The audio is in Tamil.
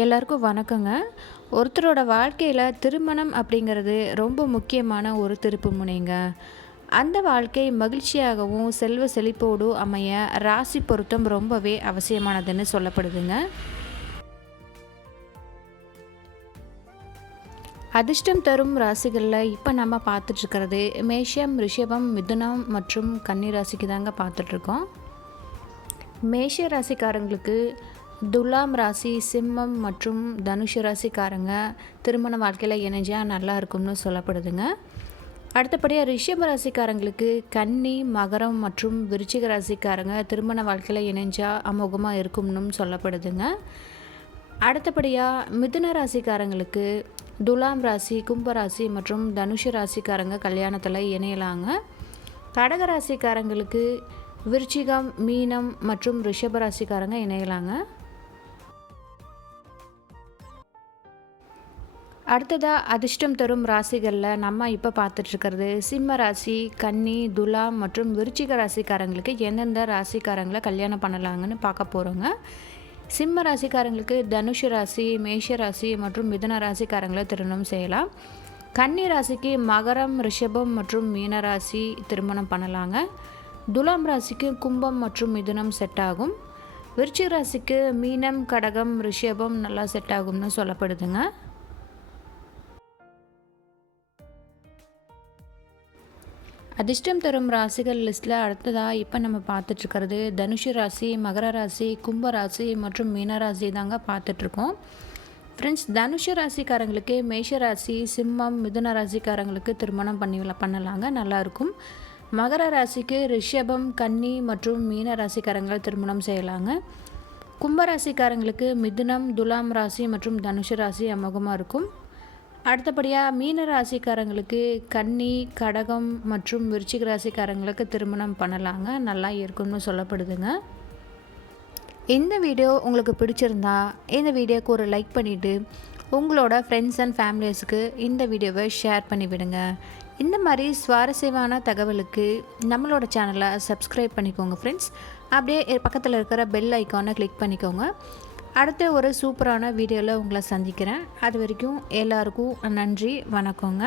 எல்லாருக்கும் வணக்கங்க. ஒருத்தரோட வாழ்க்கையில் திருமணம் அப்படிங்கிறது ரொம்ப முக்கியமான ஒரு திருப்பு முனைங்க. அந்த வாழ்க்கை மகிழ்ச்சியாகவும் செல்வ செழிப்போடு அமைய ராசி பொருத்தம் ரொம்பவே அவசியமானதுன்னு சொல்லப்படுதுங்க. அதிர்ஷ்டம் தரும் ராசிகளில் இப்போ நம்ம பார்த்துட்ருக்கிறது மேஷம், ரிஷபம், மிதுனம் மற்றும் கன்னி ராசிக்கு தாங்க பார்த்துட்ருக்கோம். மேஷ ராசிக்காரங்களுக்கு துலாம் ராசி, சிம்மம் மற்றும் தனுஷ ராசிக்காரங்க திருமண வாழ்க்கையில் இணைஞ்சால் நல்லா இருக்கும்னு சொல்லப்படுதுங்க. அடுத்தபடியாக ரிஷப ராசிக்காரங்களுக்கு கன்னி, மகரம் மற்றும் விருச்சிக ராசிக்காரங்க திருமண வாழ்க்கையில் இணைஞ்சால் அமோகமாக இருக்கும்னு சொல்லப்படுதுங்க. அடுத்தபடியாக மிதுன ராசிக்காரங்களுக்கு துலாம் ராசி, கும்பராசி மற்றும் தனுஷ ராசிக்காரங்க கல்யாணத்தில் இணையலாங்க. கடக ராசிக்காரங்களுக்கு விருச்சிகம், மீனம் மற்றும் ரிஷப ராசிக்காரங்க இணையலாங்க. அடுத்ததாக அதிர்ஷ்டம் தரும் ராசிகளில் நம்ம இப்போ பார்த்துட்ருக்கிறது சிம்ம ராசி, கன்னி, துலாம் மற்றும் விருச்சிக ராசிக்காரங்களுக்கு எந்தெந்த ராசிக்காரங்களை கல்யாணம் பண்ணலாங்கன்னு பார்க்க போகிறோங்க. சிம்ம ராசிக்காரங்களுக்கு தனுஷ ராசி, மேஷ ராசி மற்றும் மிதுன ராசிக்காரங்களை திருமணம் செய்யலாம். கன்னி ராசிக்கு மகரம், ரிஷபம் மற்றும் மீன ராசி திருமணம் பண்ணலாங்க. துலாம் ராசிக்கு கும்பம் மற்றும் மிதுனம் செட் ஆகும். விருச்சிக ராசிக்கு மீனம், கடகம், ரிஷபம் நல்லா செட் ஆகும்னு சொல்லப்படுதுங்க. அதிர்ஷ்டம் தரும் ராசிகள் லிஸ்ட்டில் அடுத்ததாக இப்போ நம்ம பார்த்துட்ருக்கிறது தனுஷ ராசி, மகர ராசி, கும்ப ராசி மற்றும் மீன ராசி தாங்க பார்த்துட்ருக்கோம். ஃப்ரெண்ட்ஸ், தனுஷ ராசிக்காரங்களுக்கு மேஷ ராசி, சிம்மம், மிதுன ராசிக்காரங்களுக்கு திருமணம் பண்ணலாங்க, நல்லாயிருக்கும். மகர ராசிக்கு ரிஷபம், கன்னி மற்றும் மீன ராசிக்காரங்களை திருமணம் செய்யலாங்க. கும்பராசிக்காரங்களுக்கு மிதுனம், துலாம் ராசி மற்றும் தனுஷ ராசி அமோகமாக இருக்கும். அடுத்தபடியாக மீன ராசிக்காரங்களுக்கு கன்னி, கடகம் மற்றும் விருச்சிக ராசிக்காரங்களுக்கு திருமணம் பண்ணலாங்க, நல்லா இருக்கும்னு சொல்லப்படுதுங்க. இந்த வீடியோ உங்களுக்கு பிடிச்சிருந்தா இந்த வீடியோக்கு ஒரு லைக் பண்ணிவிட்டு உங்களோட ஃப்ரெண்ட்ஸ் அண்ட் ஃபேமிலிஸ்க்கு இந்த வீடியோவை ஷேர் பண்ணிவிடுங்க. இந்த மாதிரி சுவாரஸ்யமான தகவலுக்கு நம்மளோட சேனலை சப்ஸ்கிரைப் பண்ணிக்கோங்க ஃப்ரெண்ட்ஸ். அப்படியே பக்கத்தில் இருக்கிற பெல் ஐக்கானை கிளிக் பண்ணிக்கோங்க. அடுத்த ஒரு சூப்பரான வீடியோவில் உங்களை சந்திக்கிறேன். அது வரைக்கும் எல்லாருக்கும் நன்றி, வணக்கங்க.